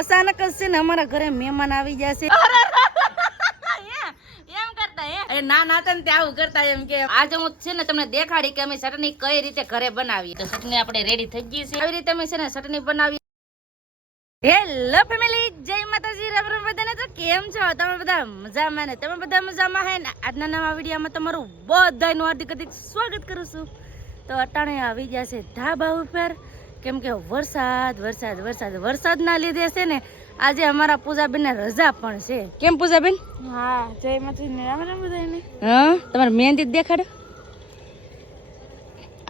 અચાનક જ છે ને અમારા ઘરે મહેમાન આવી ગયા છે. એમ કરતા ના નાતા ને આવું કરતા એમ કે આજે હું છે ને તમને દેખાડી કે અમે ચટણી કઈ રીતે ઘરે બનાવી. તો ચટણી આપણે રેડી થઈ ગઈ છે. આવી રીતે અમે છે ને ચટણી બનાવી. હેલો ફેમિલી, જય માતાજી, રામ રામ બધાને. તો કેમ છો તમે બધા? મજામાં ને? તમે બધા મજામાં હે ને? આજના નવા વિડીયોમાં તમારું બધાનું હાર્દિક સ્વાગત કરું છું. તો અટાણે આવી ગયા છે ધાબા ઉપર, કેમ કે વરસાદના લીધે છે ને આજે અમારા પૂજાબેન ને રજા પણ છે. કેમ પૂજાબેન? હા, જય માતાજી, રામ રામ બધાને. હા, તમારે મહેંદી દેખાડો.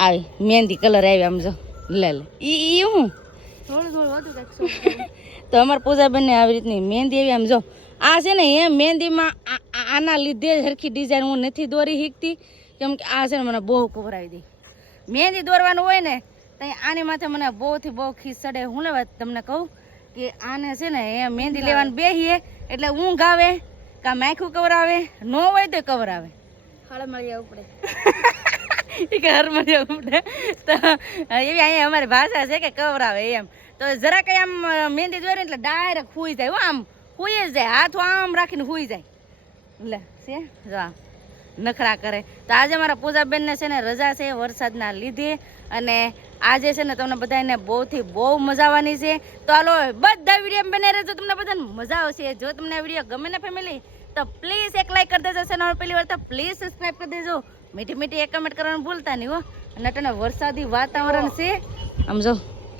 આવી મહેંદી કલર આવી, આમ જો લે ઈ હું થોડું હતું તો અમારા પૂજાબેન ને આવી રીતની મહેંદી આવી, આમ જો. આ છે ને એ મહેંદીમાં આના લીધે હરખી ડિઝાઇન હું નથી દોરી શીખતી, કેમ કે આ છે ને મને બહુ કવરાવી દે. મહેંદી દોરવાનું હોય ને તો આની માથે મને બહુથી બહુ ખીસ ચડે. હું લેવા તમને કહું કે આને છે ને એ મહેંદી લેવાનું બેહીએ એટલે ઊંઘ આવે, કાં માખું કવરાવે, ન હોય તો કવરાવે. હળમળી આવવું પડે. ઘરમાં જવું પડે. તો એવી અહીંયા અમારી ભાષા છે કે કવરાવે એમ. તો જરા કઈ આમ મહેંદી દોરી એટલે ડાયરેક્ટ હુઈ જાય. આમ હુઈ જ જાય, હાથ આમ રાખીને હુઈ જાય. લે છે જો આમ નખરા કરે. તો આજે મારા પૂજાબેનને છે ને રજા છે વરસાદના લીધે, અને આજે છે ને તમને બધાને બહુથી બહુ મજા આવવાની છે. તો હાલો બધા વિડીયો બને રહેજો, તમને બધાને મજા આવશે. જો તમને આ વિડીયો ગમે ને ફેમિલી, તો પ્લીઝ એક લાઈક કરી દેજો. ચેનલ પહેલી વાર તો પ્લીઝ સબસ્ક્રાઈબ કરી દેજો. મીઠી મીઠી એક કમેન્ટ કરવાનું ભૂલતા નહીં હો. અને અટાણે વરસાદી વાતાવરણ છે, આમ જો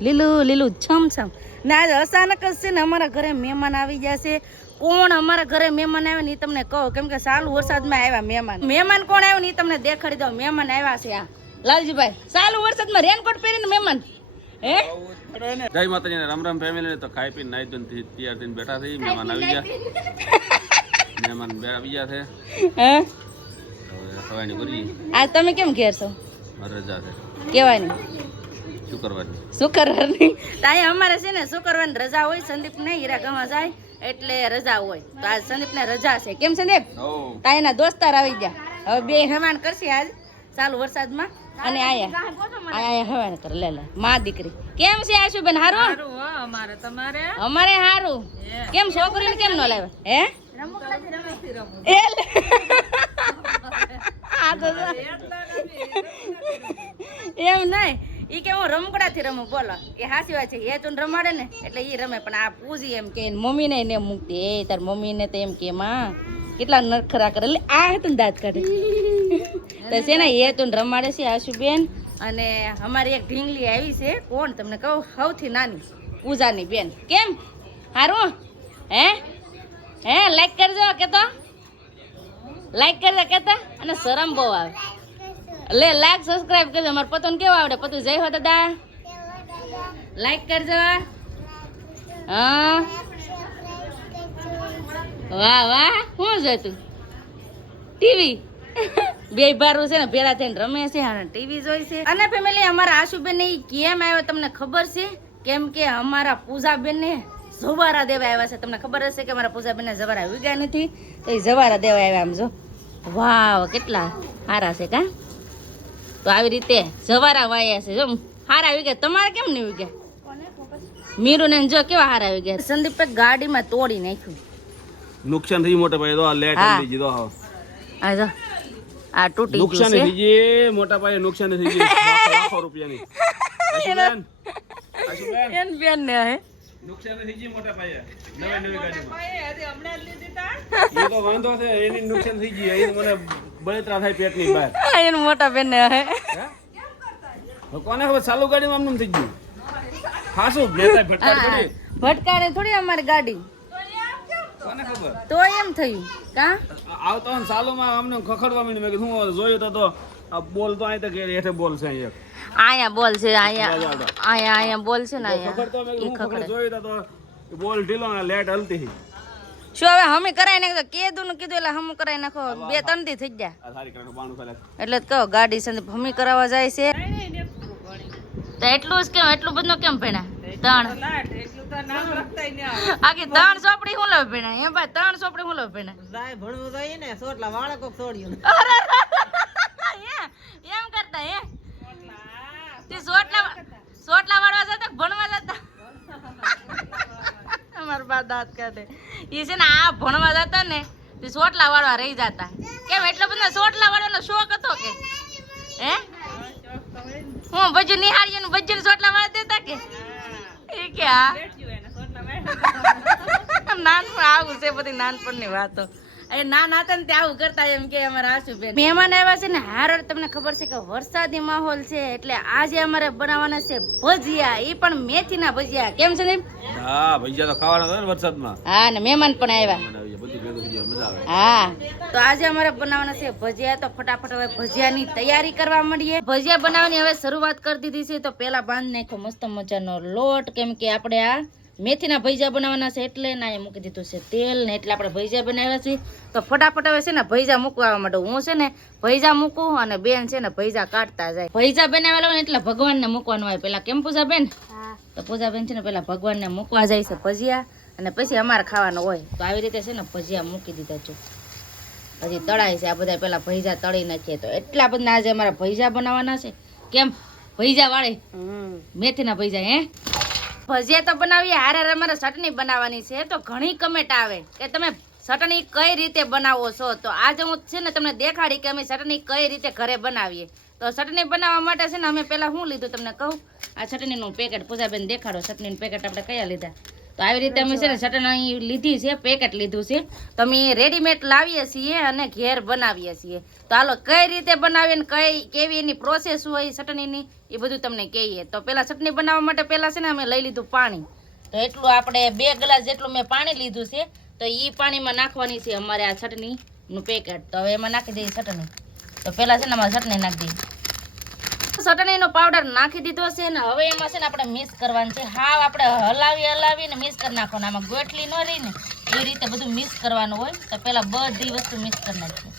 લીલું લીલું છમ. ને આજે અચાનક જ છે ને અમારા ઘરે મહેમાન આવી ગયા છે. કોણ અમારા ઘરે મહેમાન આવ્યા ને એ તમને કહો, કેમ કે ચાલુ વરસાદમાં આવ્યા મહેમાન કોણ આવ્યું ને એ તમને દેખાડી દો. મહેમાન આવ્યા છે આ લાલજીભાઈ, ચાલુ વરસાદમાં રેનકોટ પહેરીને મહેમાન. હે જય માતાજી, રામ રામ ફેમિલી. તો ખાઈ પીને નાઈ ધોઈને તૈયાર થઈને બેઠા થઈ. મહેમાન આવી ગયા છે. હે ખવાની કરી. આજ તમે કેમ ઘેર છો? રજા છે. કેવાય નહીં શુક્રવારની. અહીંયા અમારે છે ને શુક્રવારની રજા હોય. સંદીપ ને હીરા ગમા જાય એટલે રજા હોય. તો આજ સંદીપ ને રજા છે. કેમ સંદીપ? તાયના દોસ્તાર આવી ગયા. હવે બે હવાન કરશે આજ ચાલુ વરસાદમાં. અને આયા હવાન કરે. લે માં દીકરી. કેમ છે આશુબેન? હારું? અમારે હારું. કેમ છોકરીને કેમ ન લાવ્યા? હે એમ નહીં, ઈ કે હું રમકડાથી રમું. બોલો એ હાસી વાત છે. એ તું રમાડે ને એટલે ઈ રમે. પણ આ પૂજી એમ કે મમ્મી ને એમ મૂકતી. એ તાર મમ્મી ને તો એમ કે માં કેટલા નખરા કરે. એટલે આ હતું દાંત કાઢે તો છે ને એ તું રમાડે છે આશુબેન. અને અમારી એક ઢીંગલી આવી છે. કોણ તમને કહું? સૌથી નાની પૂજાની બેન. કેમ હારું? હે લાઈક કરજો કેતો, લાઈક કરજો કેતા. અને શરમ બહુ આવે. લે લાઈક સબસ્ક્રાઇબ કરજો. અમારે પતન કેવા આવડે? પતું જય હો દાદા, લાઈક કરજો. હા વાહ શું જોઈતું? ટીવી. બે બારું છે ને ભેળા થઈને રમે છે અને ટીવી જોઈ છે. અને ફેમિલી અમારા આશુબેન ને કેમ આવ્યો તમને ખબર છે? કેમ કે અમારા પૂજાબેન ને જવારા દેવા આવ્યા છે. તમને ખબર હશે કે અમારા પૂજાબેન ને જવારા ઉગ્યા નથી, તો એ જવારા દેવા આવ્યા. આમ જો વાવ કેટલા સારા છે કા. તો આવી રીતે જવારા વાયા છે. જો હારા આવી ગયા. તમારે કેમ નહીં ઉગ્યા? મીરુ ને જો કેવા હારા આવી ગયા. સંદીપે ગાડીમાં તોડી નાખ્યું. નુકસાન થઈ મોટા પાયે. તો આ લેટ આવી ગઈ. તો આ જો આ તૂટી ગયું નુકસાન થઈ ગઈ. મોટા પાયે નુકસાન થઈ ગઈ. લાખો રૂપિયાની. એન બેન ને હે નુકસાન થઈ ગઈ મોટા પાયે. નવી ગાડીમાં એ તો વાંધો છે. એની નુકસાન થઈ ગઈ. એ મને બળતરા થાય પેટની બહાર. એન મોટા બેન ને હે કોને ખબર? ચાલુ ગાડીમાં આમ થઈ ગયું. હાસું બેતા ભટકાને થોડી અમારી ગાડી. કોને ખબર? તો એમ થયું કા આવતો ને ચાલુમાં અમને ખખડવા માંડી. મેં કીધું હું જોયું તો આ બોલ તો અહીં તો કે હેઠે બોલ છે. અહીંયા બોલ છે. અહીંયા બોલ છે ને. ખખડતો મેં કીધું જોયું તો બોલ ઢીલો ને લેટ હલતી. શું હવે હમી કરાવી નાખો? કીધું ને કીધું એટલે હમ કરાવી નાખો. 2-3 દી થઈ ગયા એટલે જ કહો ગાડી છે હમી કરાવવા જાય છે. તો એટલું જ કેમ? એટલું બધું કેમ ભેણા? 3 આખી 3 ચોપડી હું લવ ભેણા? એ ભાઈ 3 ચોપડી હું લવ ભેણા? ભણવું જોઈએ ને. સોટલા વાળા કોક છોડ્યું એમ કરતા હે તે સોટલા વાળવા જતા ભણવા જતા. બાર દાંત કાઢે. ઈ છે ને આ ભણવા જતા ને તે સોટલા વાળવા રહી જતા. કેમ એટલો બધો સોટલા વાળવાનો શોખ હતો કે? હે? હું ભજુ નિહાળીએ ને ભજુ સોટલા વાળા દેતા કે? એ કે હા. નાનપણ આવું છે બધી નાનપણની વાતો. એ નાના હતા ને તે આવું કરતા એમ કે અમારા આશુબેન. મહેમાન આવ્યા છે ને હાર તમને ખબર છે કે વરસાદી માહોલ છે એટલે આજે અમારે બનાવવાના છે ભજીયા. ઈ પણ મેથીના ભજીયા. કેમ છે ને? હા ભજીયા તો ખાવાના હતા ને વરસાદમાં. હા ને મહેમાન પણ આવ્યા. બધું ભેગું થઈ જાય, મજા આવે. હા તો આજે અમારે બનાવવાના છે ભજીયા. તો ફટાફટ હવે ભજીયાની તૈયારી કરવા માંડીએ. ભજીયા બનાવવાની હવે શરૂઆત કરી દીધી છે. તો પેલા બાંધી નાખ્યો મસ્ત મજાનો લોટ, કેમ કે આપણે આ મેથીના ભજીયા બનાવવાના છે એટલે ના મૂકી દીધું છે તેલ ને એટલે આપણે ભજીયા બનાવ્યા છે. તો ફટાફટ હવે છે ને ભજીયા મૂકવા માટે હું છે ને ભજીયા મૂકું અને બેન છે ને ભજીયા કાઢતા જાય. ભજીયા બનાવેલા ને એટલે ભગવાનને મૂકવાનું હોય પેલા. કેમ પૂજા બેન? તો પૂજા બેન છે ને પેલા ભગવાનને મૂકવા જાય છે ભજીયા અને પછી અમારે ખાવાનું હોય. તો આવી રીતે છે ને ભજીયા મૂકી દીધા છે. હજી તળાય છે આ બધા પેલા ભજીયા તળી નાખીએ. તો એટલા બધા આજે અમારા ભજીયા બનાવવાના છે. કેમ ભજીયા વાળે મેથીના ભજીયા હે ભજીયા તો બનાવીએ હારે અમારે ચટણી બનાવવાની છે. તો ઘણી કમેન્ટ આવે કે તમે ચટણી કઈ રીતે બનાવો છો. તો આજે હું છે ને તમને દેખાડી કે અમે ચટણી કઈ રીતે ઘરે બનાવીએ. તો ચટણી બનાવવા માટે છે ને અમે પેલા શું લીધું તમને કહું. આ ચટણીનું પેકેટ પૂજાબેન દેખાડો. ચટણીનું પેકેટ આપણે કયા લીધા? તો આવી રીતે અમે છે ને ચટણી લીધી છે, પેકેટ લીધું છે. તો અમે રેડીમેડ લાવીએ છીએ અને ઘેર બનાવીએ છીએ. તો હાલો કઈ રીતે બનાવીએ ને કેવી એની પ્રોસેસ હોય ચટણીની એ બધું તમને કહીએ. તો પેલા ચટણી બનાવવા માટે પેલા છે ને અમે લઈ લીધું પાણી. તો એટલું આપણે 2 ગ્લાસ જેટલું મેં પાણી લીધું છે. તો એ પાણીમાં નાખવાની છે અમારે આ ચટણીનું પેકેટ. તો હવે એમાં નાખી દઈએ ચટણી. તો પેલા છે ને અમારે ચટણી નાખી દઈએ. ચટણીનો પાવડર નાખી દીધો છે ને હવે એમાં છે ને આપણે મિક્સ કરવાનું છે. હાવ આપણે હલાવીને મિક્સ કરી નાખવાનું. આમાં ગોટલી ન રહી ને એ રીતે બધું મિક્સ કરવાનું હોય. તો પેલા બધી વસ્તુ મિક્સ કરી નાખીએ.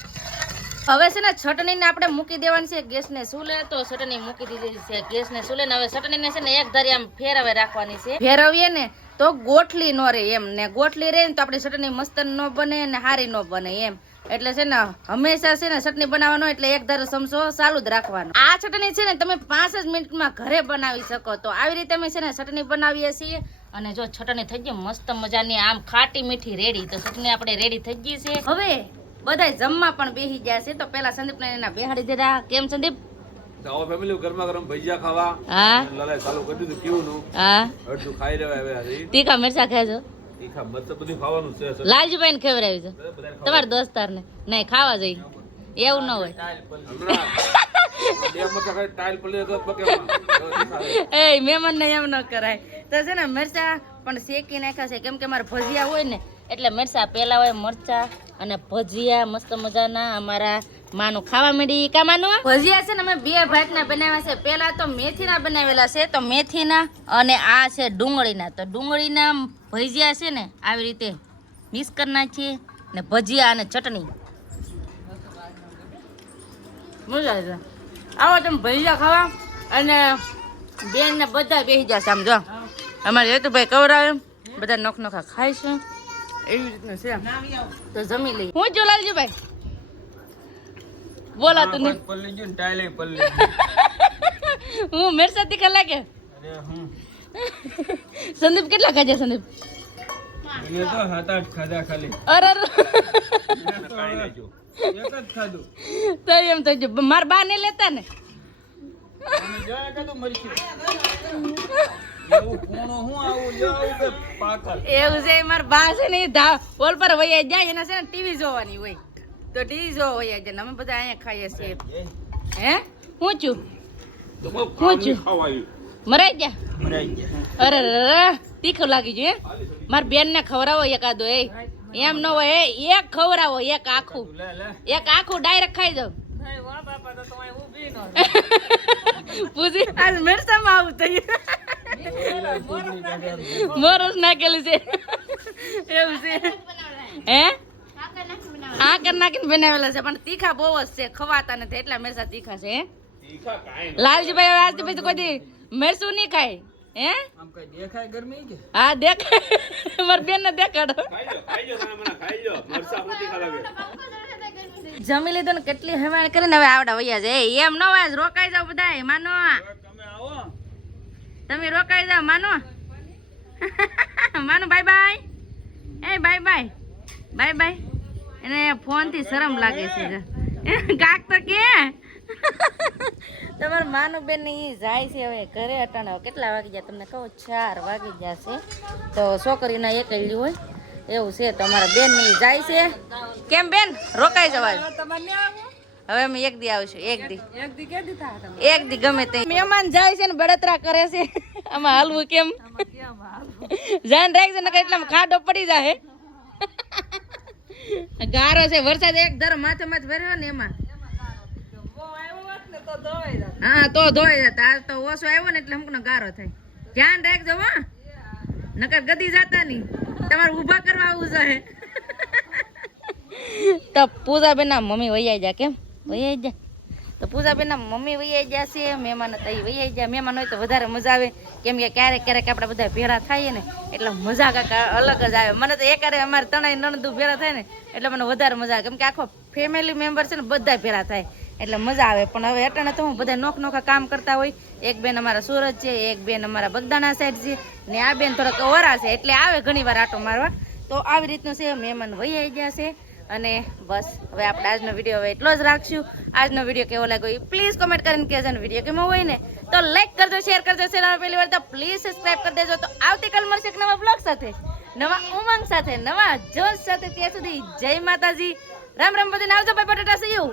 હવે છે ને ચટણીને આપણે મૂકી દેવાની છે ગેસને ચૂલે. તો ચટણી મૂકી દીધી છે ગેસને ચૂલે ને હવે ચટણીને છે ને એક ધારી આમ ફેરવે રાખવાની છે. ફેરવીએ ને તો ગોઠલી ન રહે એમ, ને ગોઠલી રહે ને તો આપણી ચટણી મસ્ત ન બને ને સારી ન બને એમ. એટલે છે ને હંમેશા છે ને ચટણી બનાવવાનો એટલે એક ધારો ચમચો ચાલુ જ રાખવાનો. આ ચટણી છે ને તમે 5 જ મિનિટમાં ઘરે બનાવી શકો. તો આવી રીતે અમે છે ને ચટણી બનાવીએ છીએ. અને જો ચટણી થઈ ગઈ મસ્ત મજાની આમ ખાટી મીઠી રેડી. તો ચટણી આપણે રેડી થઈ ગઈ છે. હવે બધાય જમવા પણ બેસી ગયા છે. તો પેલા સંદીપને એના બેહાડી દીધા. કેમ સંદીપ? આવો ફેમિલી ગરમા ગરમ ભજીયા ખાવા. હા લલાઈ ચાલુ કરી દીધું પીવાનું. હા અડધું ખાઈ રહ્યા હવે. તીખા મરચા ખાજો. તીખા મરચા બધું ખાવાનું છે. લાલજીભાઈ ને ખવડાવી છે તમારા દોસ્તાર ને. નહીં ખાવા જોઈએ એવું ન હોય. એ મહેમાન ને એમ ન કરાય. તો છે ને મરચા પણ શેકી નાખ્યા છે કેમ કે અમારે ભજીયા હોય ને એટલે મરચા પેલા હોય મરચા અને ભજીયા મસ્ત મજાના અમારા માનું ખાવા માંડી. કા માનું ભજીયા છે ને અમે 2 ભાગના બનાવ્યા છે. પેલા તો મેથીના બનાવેલા છે. તો મેથીના અને આ છે ડુંગળીના. તો ડુંગળીના ભજીયા છે ને આવી રીતે મિક્સ કરી નાખીએ ને ભજીયા અને ચટણી મજા આવે. આવો તમે ભજીયા ખાવા અને બેન ને બધા બેસી જશે. આમ જો અમારે હેતુભાઈ કવરાવે બધા નોખા ખાય છે એવી રીતનું છે. તો જમી લઈ. હું જો લાલજીભાઈ બોલાતું નહીં. હું મેરસા તીખા લાગે. સંદીપ કેટલા ખાજે? સંદીપ અરે તો એમ તો મારા બા ને લેતા ને એવું છે. મારા બા છે ને હોલ પર વૈયા જાય એના છે ને ટીવી જોવાની હોય. તો ટીવી જોવા વૈયા જાય. અમે બધા અહીંયા ખાઈએ છીએ. હે હું છું મરાઈ ગયા. અરે તીખું લાગી ગયું. મારી બેન ને ખવડાવો એકાદો. એમ ન હોય એક ખવડાવો. એક આખું ડાયરેક્ટ ખાઈ જાવ. પૂછી આજ મેરસામાં આવું થયું. મોરસ નાખેલું છે એવું છે. હે હા કર નાખીને બનાવેલા છે પણ તીખા બહુ જ છે. ખવાતા નથી એટલા મેરસા તીખા છે. લાલજીભાઈ આજથી પછી કોઈ દી મેરસું નહીં ખાય. હે આમ કઈ દેખાય ગરમી કે? હા દેખાય. મારી બેન ને દેખાડો. જમી લીધું ને કેટલી હેવાણ કરીને હવે આવડા વૈયા છે. એમ ન હોય રોકાઈ જાવ બધા. માનો તમે રોકાઈ જાવ. માનો માનો bye bye. Bye bye bye bye. એને ફોનથી શરમ લાગે છે કાક તો કે તમારા માનું બેન ઈ જાય છે હવે ઘરે અટાણે. કેટલા વાગી ગયા તમને કહું 4 વાગી ગયા છે. તો છોકરીના એકલી હોય એવું છે. તો અમારા બેન ની જાય છે. કેમ બેન રોકાઈ જવા? હવે અમે એક દી આવશું. એક દી ગમે તે મહેમાન જાય છે ને બળતરા કરે છે. આમાં હાલવું કેમ? ધ્યાન રાખજે નકર એટલામાં ખાડો પડી જાય. ગારો છે વરસાદ એક ધારો માથે માથે ભર્યો ને એમાં. હા તો ધોઈ જતા. આ તો ઓછો આવ્યો ને એટલે અમુક ગારો થાય. ધ્યાન રાખજો હો નકર ગદી જાતા નહીં. તમારે ઊભા કરવા આવું છે. તો પૂજાબેન ના મમ્મી વૈયા જા. કેમ વૈયા જા? તો પૂજાબેન ના મમ્મી વૈયા જા છે. મહેમાન હતા એ વૈયા જા. મહેમાન હોય તો વધારે મજા આવે. કેમ કે ક્યારેક ક્યારેક આપણે બધા ભેળા થઈએ ને એટલે મજા કાંઈક અલગ જ આવે. મને તો એકારે અમારે ત્રણેય નણંદુ ભેળા થાય ને એટલે મને વધારે મજા આવે. કેમ કે આખો ફેમિલી મેમ્બર છે ને બધા ભેળા થાય એટલે મજા આવે. પણ હવે અટાણે તો હું બધા નોખા કામ કરતા હોય. એક બેન અમારા સુરત છે, એક બેન અમારા બગદાણા સાઈડ છે ને આ બેન થોડાક વરા છે એટલે આવે ઘણી વાર આટો મારવા. તો આવી રીતનું છે. મહેમાન વૈયા ગયા છે. અને બસ હવે આપણે આજનો વિડીયો હવે એટલો જ રાખશું. આજનો વિડીયો કેવો લાગ્યો એ પ્લીઝ કોમેન્ટ કરીને કહેજો. વિડીયો કેવો હોય ને તો લાઈક કરજો, શેર કરજો. ચેનલ પહેલી વાર તો પ્લીઝ સબસ્ક્રાઇબ કરી દેજો. તો આવતીકાલ મળશે એક નવા બ્લોગ સાથે, નવા ઉમંગ સાથે, નવા જોશ સાથે. ત્યાં સુધી જય માતાજી, રામ રામ. બધાને આવજો. બાય બટાટા સી યુ.